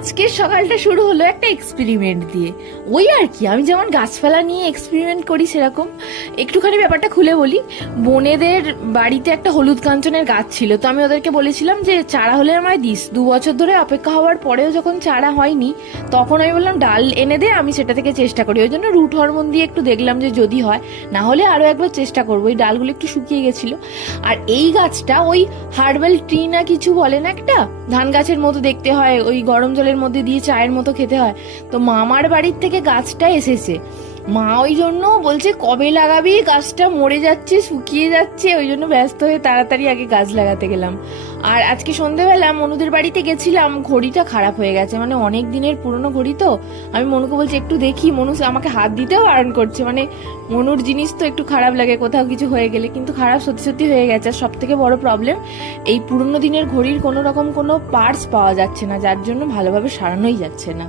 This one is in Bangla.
আজকের সকালটা শুরু হলো একটা এক্সপেরিমেন্ট দিয়ে। ওই আর কি, আমি যেমন গাছপালা নিয়ে এক্সপেরিমেন্ট করি সেরকম একটুখানি ব্যাপারটা খুলে বলি। বোনেদের বাড়িতে একটা হলুদ কাঞ্চনের গাছ ছিল, তো আমি ওদেরকে বলেছিলাম যে চারা হলে আমায় দিস। 2 বছর ধরে অপেক্ষা হওয়ার পরেও যখন চারা হয়নি, তখন আমি বললাম ডাল এনে দে, আমি সেটা থেকে চেষ্টা করি। ওই জন্য রুট হরমোন দিয়ে একটু দেখলাম যে যদি হয়, না হলে আরো একবার চেষ্টা করবো। ওই ডালগুলো একটু শুকিয়ে গেছিল। আর এই গাছটা ওই হার্বাল ট্রি না কিছু বলে না, একটা ধান গাছের মতো দেখতে হয়, ওই গরম জলের মধ্যে দিয়ে চায়ের মতো খেতে হয়। তো মামার বাড়ির থেকে গাছটা এসেছে। মা ওই জন্য বলছে কবে লাগাবি, গাছটা মরে যাচ্ছে, শুকিয়ে যাচ্ছে। ওই জন্য ব্যস্ত হয়ে তাড়াতাড়ি আগে গাছ লাগাতে গেলাম। আর আজকে সন্ধ্যেবেলা মনুদের বাড়িতে গেছিলাম, ঘড়িটা খারাপ হয়ে গেছে, মানে অনেক দিনের পুরনো ঘড়ি। তো আমি মনুকে বলছি একটু দেখি, মনু আমাকে হাত দিতেও বারণ করছে। মানে মনুর জিনিস তো একটু খারাপ লাগে কোথাও কিছু হয়ে গেলে, কিন্তু খারাপ সত্যি সত্যি হয়ে গেছে। আর সব থেকে বড় প্রবলেম, এই পুরনো দিনের ঘড়ির কোনো রকম কোনো পার্টস পাওয়া যাচ্ছে না, যার জন্য ভালোভাবে সারানোই যাচ্ছে না।